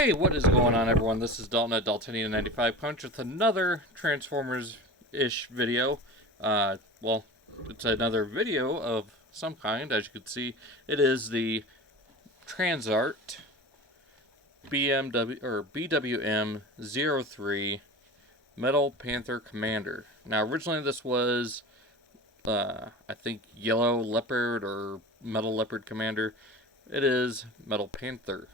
Hey, what is going on, everyone? This is Dalton at Daltonian95 Punch with another Transformers-ish video. Well, it's another video of some kind. As you can see, it is the TransArt BWM-03 Metal Panther Commander. Now, originally this was, I think, Yellow Leopard or Metal Leopard Commander. It is Metal Panther.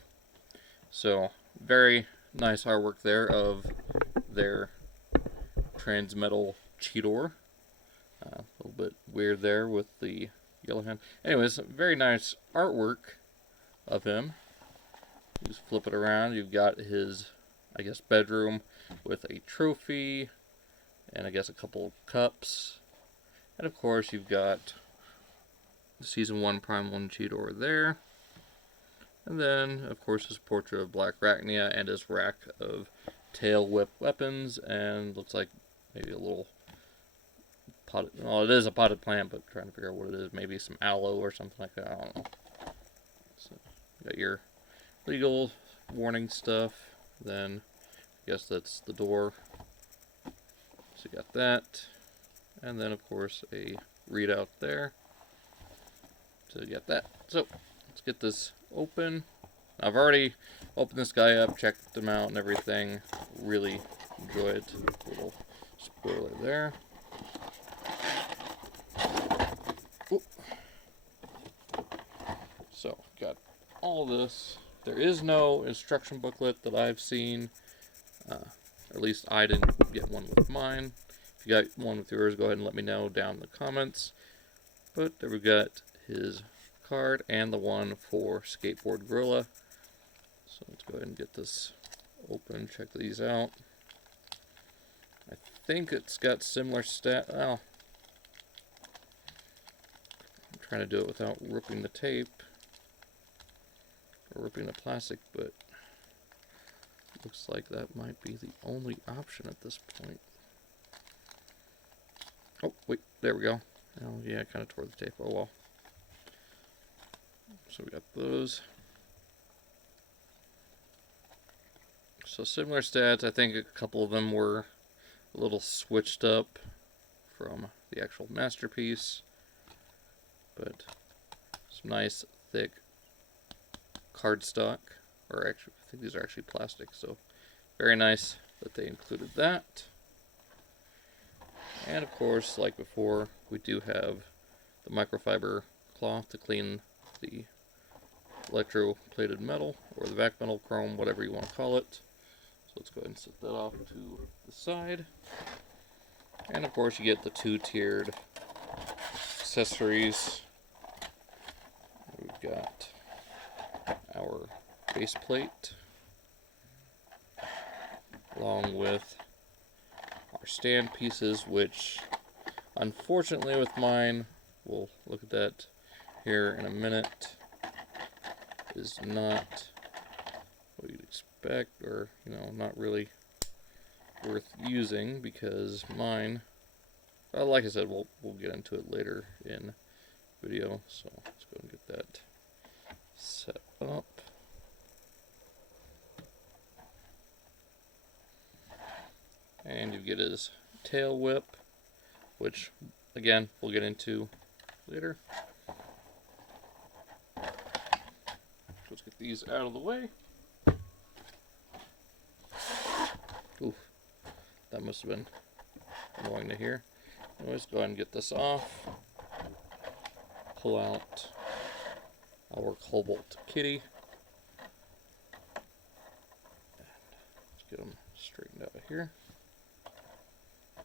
So, very nice artwork there of their Transmetal Cheetor. A little bit weird there with the yellow hand. Anyways, very nice artwork of him. You just flip it around. You've got his, I guess, bedroom with a trophy and I guess a couple of cups. And of course, you've got the Season 1 Primal Cheetor there. And then, of course, his portrait of Black Arachnia and his rack of tail whip weapons, and looks like maybe a little potted, well, it is a potted plant, but trying to figure out what it is. Maybe some aloe or something like that. I don't know. So, you got your legal warning stuff. Then, I guess that's the door. So, you got that. And then, of course, a readout there. So, you got that. So, let's get this open. I've already opened this guy up, checked him out and everything. Really enjoy it. Little spoiler there. Oop. So, got all this. There is no instruction booklet that I've seen. At least I didn't get one with mine. If you got one with yours, go ahead and let me know down in the comments. But there we got his card and the one for Skateboard Gorilla. So let's go ahead and get this open, check these out. I think it's got similar well, I'm trying to do it without ripping the tape or ripping the plastic, but looks like that might be the only option at this point. Oh, wait, there we go. Oh yeah, I kind of tore the tape. Oh well. So we got those. So similar stats. I think a couple of them were a little switched up from the actual masterpiece. But some nice thick cardstock. Or actually, I think these are actually plastic. So very nice that they included that. And of course, like before, we do have the microfiber cloth to clean the electroplated metal, or the vac metal chrome, whatever you want to call it. So let's go ahead and set that off to the side. And of course you get the two-tiered accessories. We've got our base plate, along with our stand pieces, which unfortunately with mine, we'll look at that here in a minute, is not what you'd expect, or, you know, not really worth using, because mine, like I said, we'll get into it later in video. So let's go and get that set up. And you get his tail whip, which again we'll get into later. Let's get these out of the way. Oof, that must have been annoying to hear. Anyways, go ahead and get this off. Pull out our Cobalt Kitty. Let's get them straightened out here.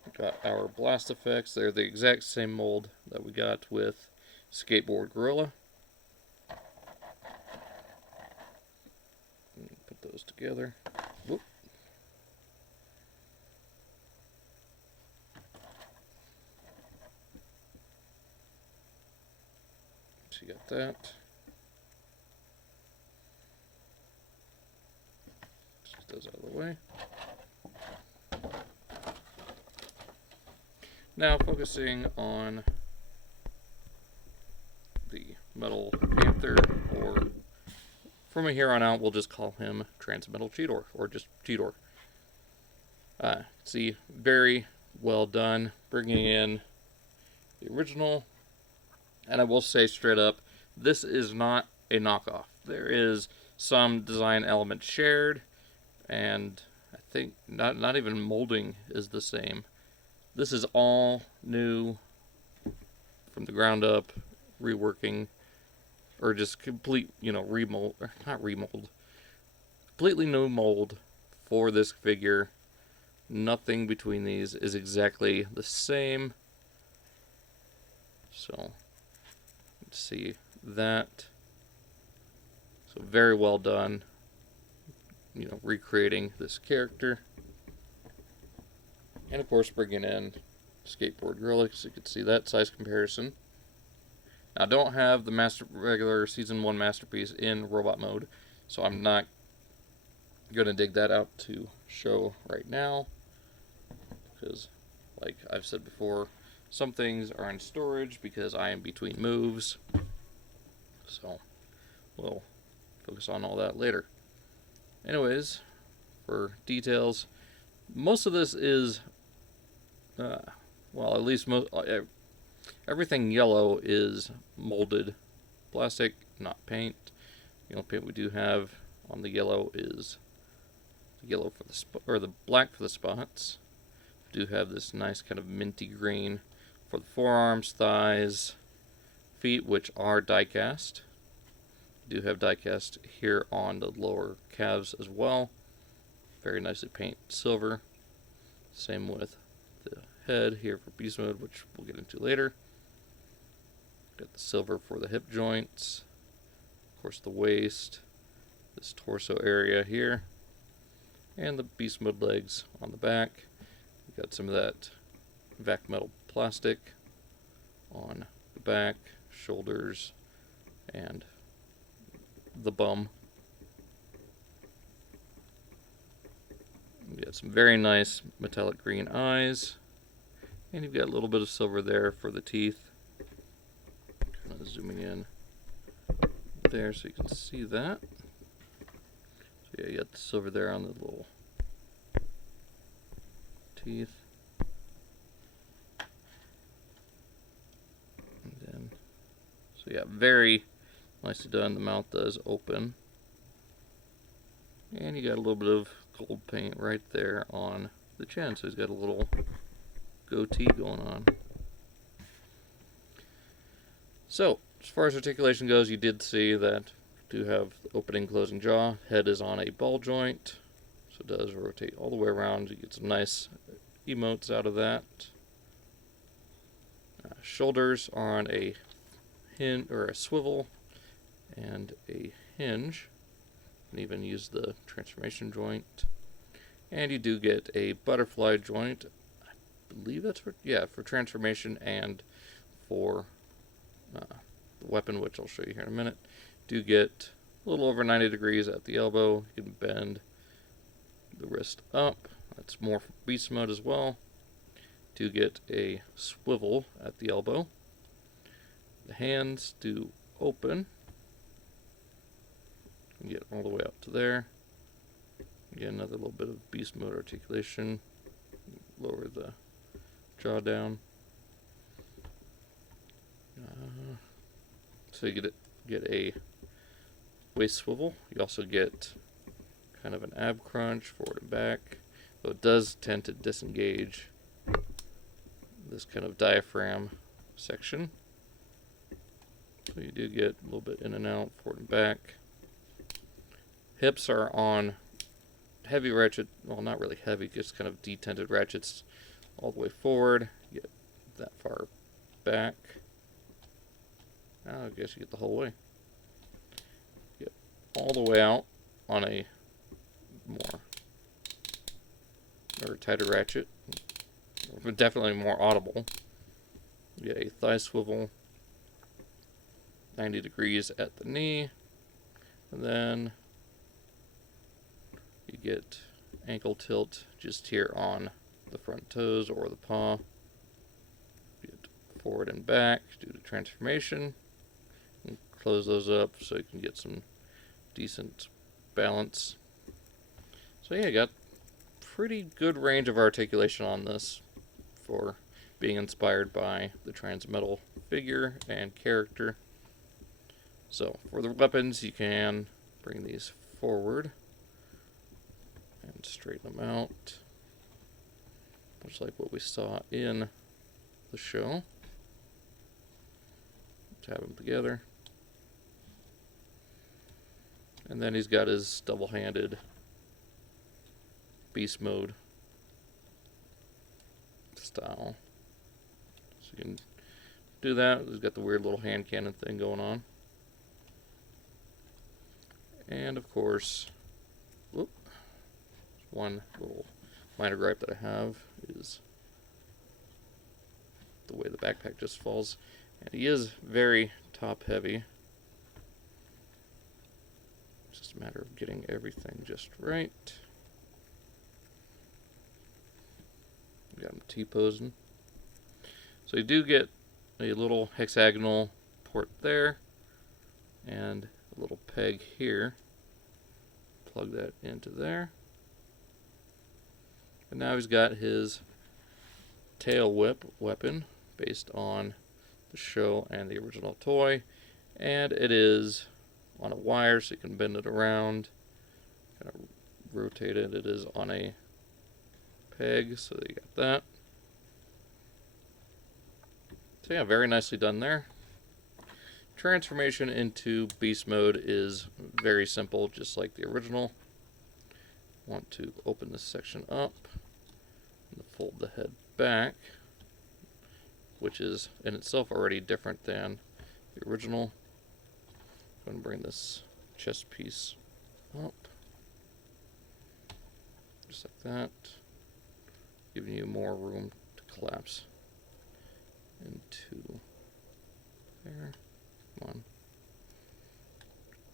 We've got our blast effects. They're the exact same mold that we got with Skateboard Gorilla. Put those together. Whoop. So you got that. Just get those out of the way. Now focusing on the Metal Panther, or from here on out we'll just call him Transmetal Cheetor, or just Cheetor. See, very well done, bringing in the original. And I will say straight up, this is not a knockoff. There is some design elements shared, and I think not even molding is the same. This is all new from the ground up, reworking, or just complete, remold, or not remold, completely new mold for this figure. Nothing between these is exactly the same. So, let's see that. So very well done, recreating this character. And of course bringing in Skateboard Gorilla, so you can see that size comparison. Now I don't have the regular Season 1 Masterpiece in robot mode, so I'm not going to dig that out to show right now. Because, like I've said before, some things are in storage because I am between moves. So, we'll focus on all that later. Anyways, for details, most of this is, well, at least everything yellow is molded plastic, not paint. The only paint we do have on the yellow is the yellow for the black for the spots. We do have this nice kind of minty green for the forearms, thighs, feet, which are die cast. We do have die cast here on the lower calves as well. Very nicely painted silver. Same with the head here for beast mode, which we'll get into later. Got the silver for the hip joints. Of course, the waist, this torso area here, and the beast mode legs on the back. We got some of that vac metal plastic on the back, shoulders, and the bum. We got some very nice metallic green eyes, and you've got a little bit of silver there for the teeth. Kind of zooming in there so you can see that. So yeah, you got the silver there on the little teeth. And then, so yeah, very nicely done. The mouth does open. And you got a little bit of gold paint right there on the chin, so he's got a little goatee going on. So, as far as articulation goes, you did see that we do have the opening, closing jaw. Head is on a ball joint, so it does rotate all the way around. You get some nice emotes out of that. Shoulders are on a hinge or a swivel and a hinge. You can even use the transformation joint. And you do get a butterfly joint. I believe that's for transformation and for the weapon, which I'll show you here in a minute. Do get a little over 90 degrees at the elbow. You can bend the wrist up. That's more for beast mode as well. Do get a swivel at the elbow. The hands do open. You get all the way up to there. Again, another little bit of beast mode articulation. Lower the jaw down. So you get a waist swivel. You also get kind of an ab crunch forward and back. Though it does tend to disengage this kind of diaphragm section. So you do get a little bit in and out, forward and back. Hips are on heavy ratchet, well, not really heavy, just kind of detented ratchets all the way forward. You get that far back. I guess you get the whole way. Get all the way out on a more or tighter ratchet. Definitely more audible. You get a thigh swivel, 90 degrees at the knee, and then you get ankle tilt just here on the front toes or the paw. You get forward and back due to transformation. And close those up so you can get some decent balance. So yeah, got pretty good range of articulation on this for being inspired by the Transmetal figure and character. So for the weapons, you can bring these forward and straighten them out, much like what we saw in the show. Tab them together. And then he's got his double-handed beast mode style. So you can do that. He's got the weird little hand cannon thing going on. And of course, one little minor gripe that I have is the way the backpack just falls. And he is very top heavy. It's just a matter of getting everything just right. We got him T-posing. So you do get a little hexagonal port there and a little peg here. Plug that into there. And now he's got his tail whip weapon based on the show and the original toy. And it is on a wire, so you can bend it around, kind of rotate it. It is on a peg, so you got that. So yeah, very nicely done there. Transformation into beast mode is very simple, just like the original. Want to open this section up and fold the head back, which is in itself already different than the original. I'm going to bring this chest piece up, just like that, giving you more room to collapse into there. Come on.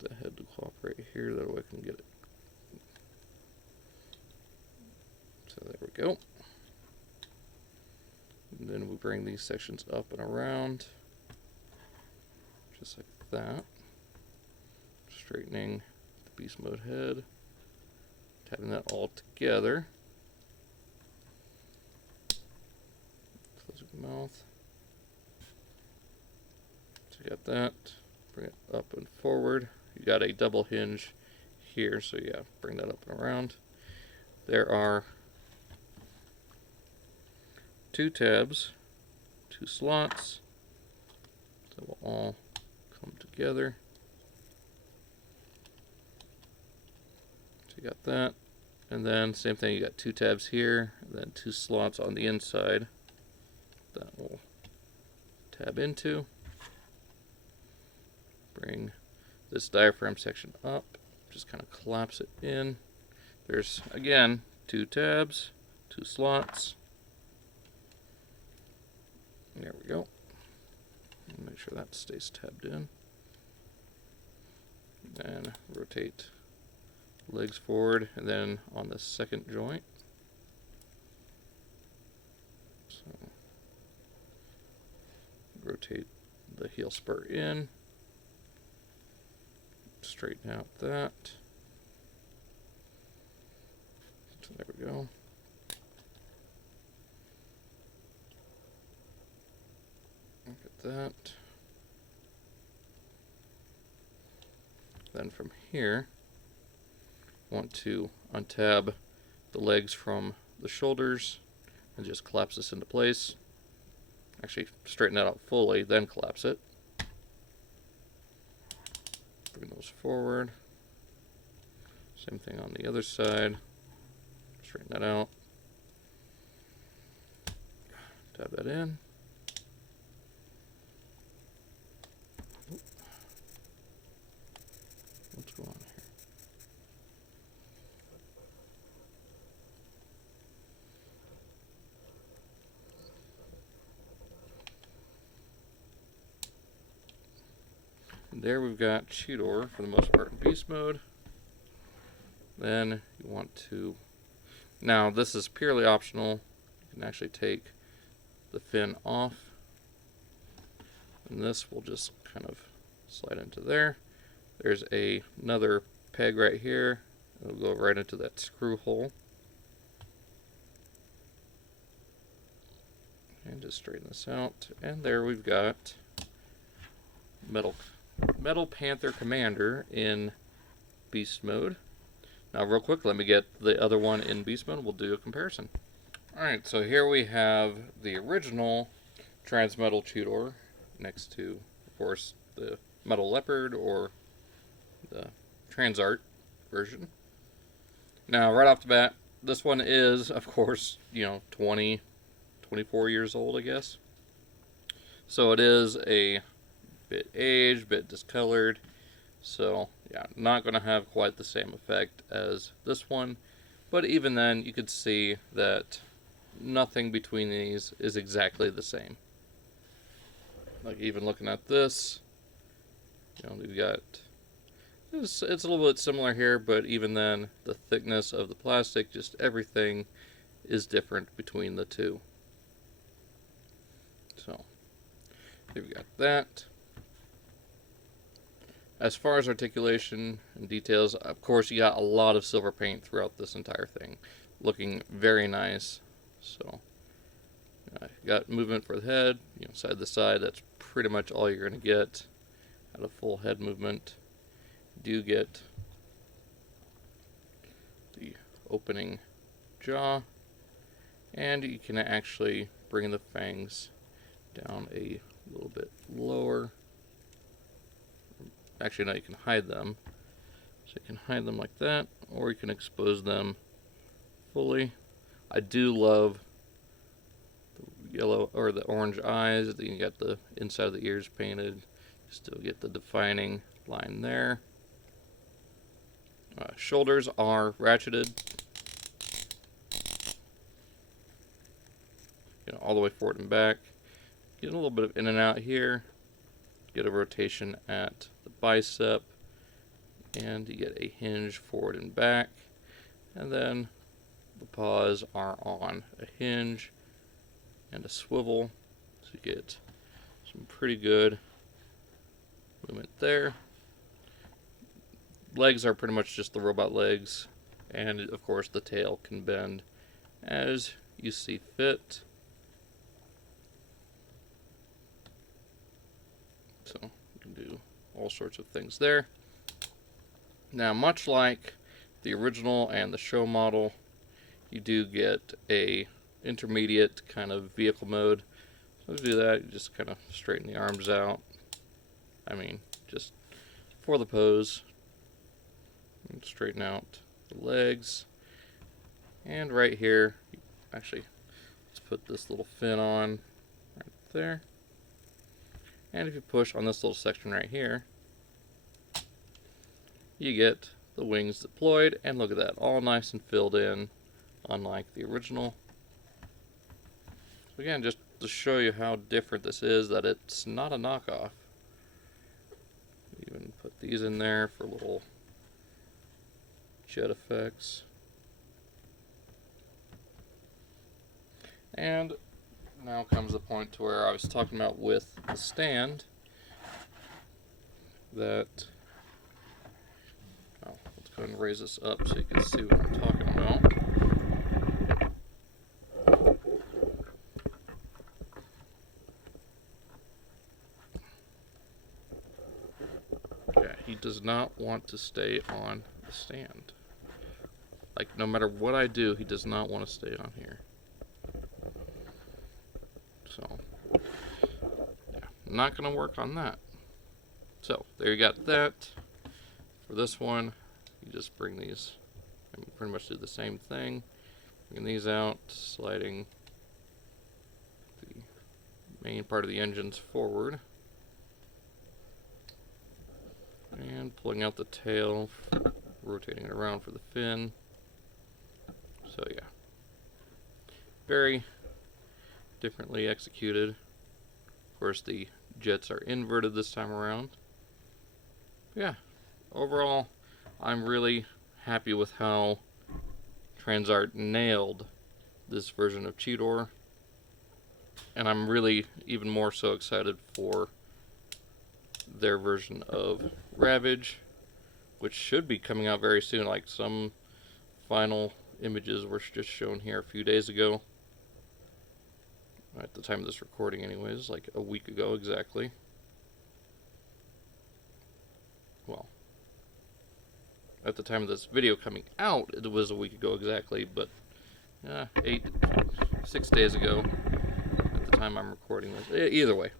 Get the head to cooperate here, that way I can get it. So there we go. And then we bring these sections up and around, just like that. Straightening the beast mode head, tapping that all together. Closing the mouth. So you got that. Bring it up and forward. You got a double hinge here, so yeah, bring that up and around. There are 2 tabs, 2 slots that will all come together. So you got that, and then same thing, you got 2 tabs here, and then 2 slots on the inside that will tab into. Bring this diaphragm section up, just kind of collapse it in. There's again 2 tabs, 2 slots. There we go. Make sure that stays tabbed in. Then rotate legs forward, and then on the second joint. So rotate the heel spur in. Straighten out that. So there we go. Look at that. Then from here, want to untab the legs from the shoulders and just collapse this into place. Actually, straighten that out fully, then collapse it. Bring those forward. Same thing on the other side. Straighten that out. Tab that in. What's going on here? And there we've got Cheetor for the most part in beast mode. Then you want to, now this is purely optional. You can actually take the fin off, and this will just kind of slide into there. There's another peg right here, It'll go right into that screw hole. And just straighten this out. And there we've got Metal Panther Commander in Beast Mode. Now real quick, let me get the other one in Beast Mode. We'll do a comparison. Alright, so here we have the original Transmetal Cheetor next to, of course, the Metal Leopard or the TransArt version. Now, right off the bat, this one is, of course, 24 years old, I guess. So it is a bit aged, bit discolored. So, yeah, not going to have quite the same effect as this one. But even then, you could see that nothing between these is exactly the same. Like, even looking at this, we've got... It's a little bit similar here, but even then, the thickness of the plastic, just everything is different between the two. So, here we got that. As far as articulation and details, of course, you got a lot of silver paint throughout this entire thing. Looking very nice. So, you got movement for the head, side to side. That's pretty much all you're going to get out of full head movement. You do get the opening jaw, and you can actually bring the fangs down a little bit lower. Actually, no, you can hide them. So you can hide them like that, or you can expose them fully. I do love the yellow or the orange eyes. Then you got the inside of the ears painted. You still get the defining line there. Shoulders are ratcheted, all the way forward and back. Get a little bit of in and out here. Get a rotation at the bicep, and you get a hinge forward and back. And then the paws are on a hinge and a swivel, so you get some pretty good movement there. Legs are pretty much just the robot legs, and of course the tail can bend as you see fit. So you can do all sorts of things there. Now, much like the original and the show model, you do get a intermediate kind of vehicle mode. So to do that, you just kind of straighten the arms out. I mean, just for the pose. And straighten out the legs. And right here, actually, let's put this little fin on right there. And if you push on this little section right here, you get the wings deployed. And look at that, all nice and filled in, unlike the original. So again, just to show you how different this is, that it's not a knockoff. Even put these in there for little jet effects. And now comes the point to where I was talking about with the stand, that, let's go ahead and raise this up so you can see what I'm talking about. Yeah, he does not want to stay on the stand. Like, no matter what I do, he does not want to stay on here. So, yeah, not going to work on that. So, there you got that. For this one, you just bring these, and pretty much do the same thing. Bring these out, sliding the main part of the engines forward. And pulling out the tail, rotating it around for the fin. So yeah, very differently executed. Of course, the jets are inverted this time around. Yeah, overall, I'm really happy with how TransArt nailed this version of Cheetor. And I'm really even more so excited for their version of Ravage, which should be coming out very soon. Like some final images were just shown here a few days ago. At the time of this recording anyways, like a week ago exactly. Well, at the time of this video coming out, it was a week ago exactly, but 6 days ago at the time I'm recording this. Either way,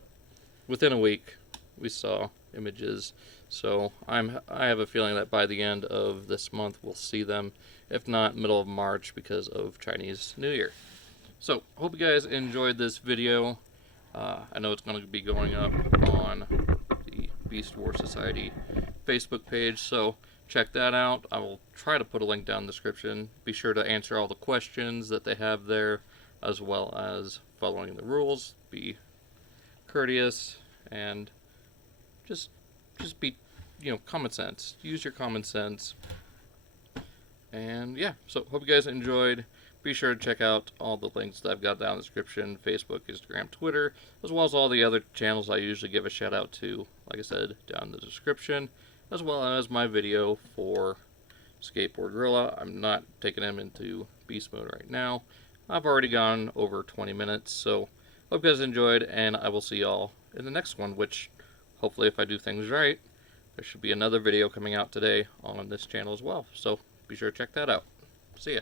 within a week we saw images, so I have a feeling that by the end of this month we'll see them, if not middle of March because of Chinese New Year. So, hope you guys enjoyed this video. I know it's going to be going up on the Beast War Society Facebook page, so check that out. I will try to put a link down in the description. Be sure to answer all the questions that they have there, as well as following the rules. Be courteous and just be, common sense. Use your common sense. And yeah, so hope you guys enjoyed. Be sure to check out all the links that I've got down in the description: Facebook, Instagram, Twitter, as well as all the other channels I usually give a shout out to, like I said, down in the description, as well as my video for Skateboard Gorilla. I'm not taking him into beast mode right now. I've already gone over 20 minutes, so hope you guys enjoyed, and I will see y'all in the next one, which hopefully, if I do things right, there should be another video coming out today on this channel as well. So be sure to check that out. See ya.